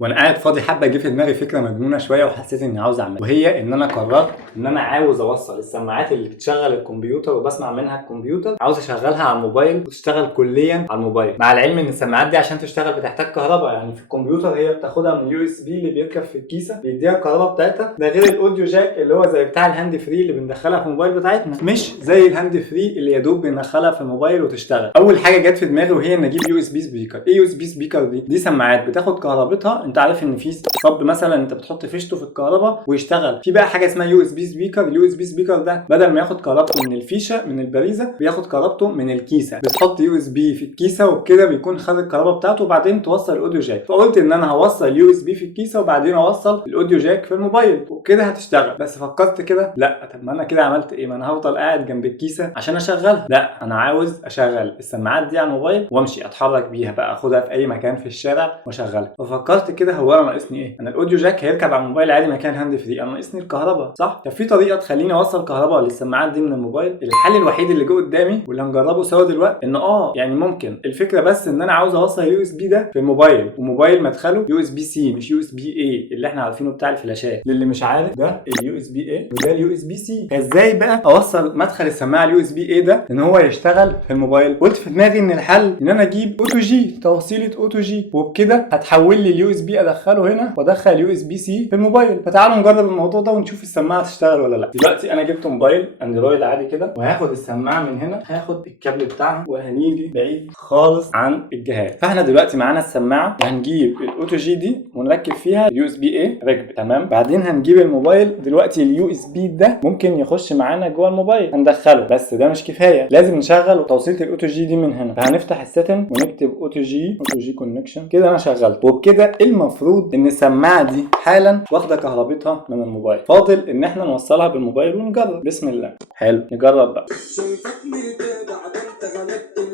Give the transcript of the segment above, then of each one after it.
وانا قاعد فاضي حبه جه في دماغي فكره مجنونه شويه وحسيت اني عاوز اعملها، وهي ان انا قررت ان انا عاوز اوصل السماعات اللي بتشغل الكمبيوتر وبسمع منها الكمبيوتر، عاوز اشغلها على الموبايل وتشتغل كليا على الموبايل، مع العلم ان السماعات دي عشان تشتغل بتحتاج كهرباء. يعني في الكمبيوتر هي بتاخدها من اليو اس بي اللي بيركب في الكيسه بيديها الكهرباء بتاعتها، ده غير الاوديو جاك اللي هو زي بتاع الهاند فري اللي بندخلها في الموبايل بتاعتنا، مش زي الهاند فري اللي يا دوب بندخلها في الموبايل وتشتغل. اول حاجه جت في دماغي وهي ان اجيب يو اس بي سبيكر. ايه يو اس بي سبيكر دي سماعات بتاخد كهربتها. انت عارف ان في صب مثلا انت بتحط فيشته في الكهرباء ويشتغل، في بقى حاجه اسمها يو اس بي سبيكر. اليو اس بي سبيكر ده بدل ما ياخد كهربته من الفيشه من البريزه بياخد كهربته من الكيسه، بتحط يو اس بي في الكيسه وبكده بيكون خد الكهرباء بتاعته وبعدين توصل الاوديو جاك. فقلت ان انا هوصل يو اس بي في الكيسه وبعدين اوصل الاوديو جاك في الموبايل وبكده هتشتغل. بس فكرت كده لا، طب ما انا كده عملت ايه؟ ما انا هفضل قاعد جنب الكيسه عشان اشغلها. لا، انا عاوز اشغل السماعات دي على الموبايل وامشي اتحرك بيها بقى، اخدها في اي مكان في الشارع واشغلها. ففكرت كده هو انا ناقصني ايه؟ انا الاوديو جاك هيركب على الموبايل عادي مكان هاند فري، انا ناقصني الكهرباء صح؟ طب في طريقه تخليني اوصل كهرباء للسماعات دي من الموبايل. الحل الوحيد اللي جه قدامي واللي هنجربه سوا دلوقتي ان يعني ممكن الفكره بس ان انا عاوز اوصل اليو اس بي ده في الموبايل، وموبايل مدخله يو اس بي سي مش يو اس بي اي اللي احنا عارفينه بتاع الفلاشات. للي مش عارف ده اليو اس بي اي وده اليو اس بي سي. ازاي بقى اوصل مدخل السماعه اليو اس بي اي ده ان هو يشتغل في الموبايل؟ قلت في دماغي ان الحل ان انا اجيب اوتو جي، توصيله اوتو جي، وبكده هتحول لي اليو اس بي ادخله هنا وادخل اليو اس بي سي في الموبايل. فتعالوا نجرب الموضوع ده ونشوف السماعه تشتغل ولا لا. دلوقتي انا جبت موبايل اندرويد عادي كده، وهاخد السماعه من هنا، هاخد الكابل بتاعها وهنيجي بعيد خالص عن الجهاز. فاحنا دلوقتي معانا السماعه، هنجيب الاوتو جي دي ونركب فيها اليو اس بي اي ركب تمام. بعدين هنجيب الموبايل. دلوقتي اليو اس بي ده ممكن يخش معانا جوه الموبايل، هندخله، بس ده مش كفايه، لازم نشغل توصيله الاوتو جي دي من هنا. فهنفتح السيتنج ونكتب اوتو جي كونكشن كده. انا شغلت وبكده المفروض ان السماعه دي حالا واخده كهربتها من الموبايل. فاضل ان احنا نوصلها بالموبايل ونجرب. بسم الله. حلو، نجرب بقى.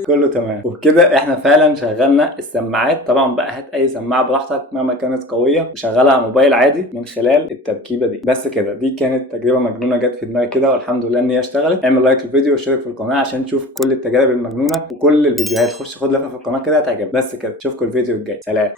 كله تمام. وبكده احنا فعلا شغلنا السماعات. طبعا بقى هات اي سماعه براحتك مهما كانت قويه وشغلها على موبايل عادي من خلال التركيبه دي. بس كده، دي كانت تجربه مجنونه جت في دماغي كده والحمد لله ان هي اشتغلت. اعمل لايك للفيديو واشترك في القناه عشان تشوف كل التجارب المجنونه وكل الفيديوهات. خش خد لفه في القناه كده هتعجبك. بس كده، اشوفكم الفيديو الجاي. سلام.